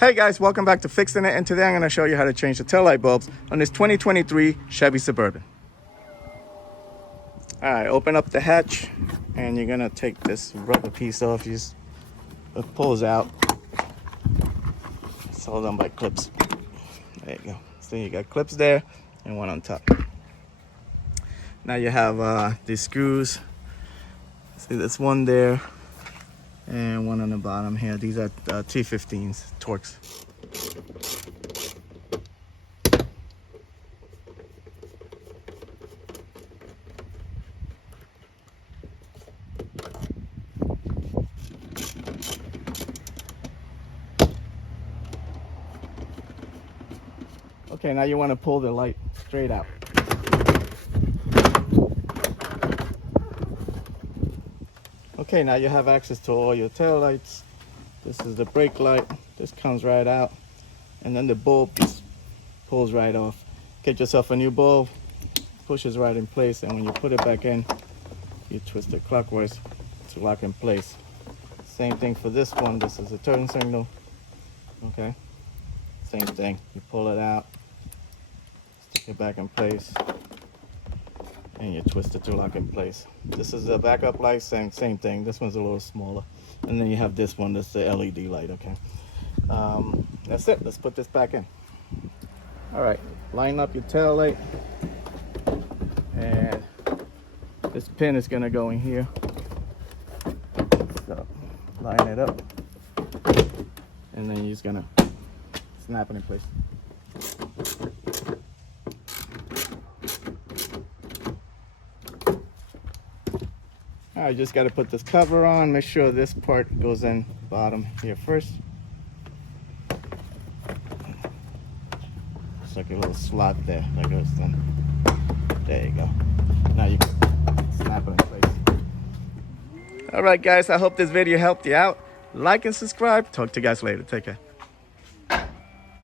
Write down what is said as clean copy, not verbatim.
Hey guys, welcome back to Fixing It, and today I'm going to show you how to change the taillight bulbs on this 2023 Chevy Suburban. Alright, open up the hatch and you're going to take this rubber piece off. It pulls out. It's all done by clips. There you go. So you got clips there and one on top. Now you have these screws. See, there's one there and one on the bottom here. These are T15s, Torx. Okay, now you want to pull the light straight out. Okay, now you have access to all your tail lights. This is the brake light. This comes right out. And then the bulb just pulls right off. Get yourself a new bulb, pushes right in place, and when you put it back in, you twist it clockwise to lock in place. Same thing for this one. This is a turn signal. Okay, same thing. You pull it out, stick it back in place, and you twist it to lock in place. This is a backup light, same thing. This one's a little smaller. And then you have this one, that's the LED light, okay? That's it, let's put this back in. All right, line up your tail light. And this pin is gonna go in here. So, line it up. And then you're just gonna snap it in place. I just got to put this cover on. Make sure this part goes in bottom here first. It's like a little slot there that goes in. There you go. Now you can snap it in place. All right, guys. I hope this video helped you out. Like and subscribe. Talk to you guys later. Take care.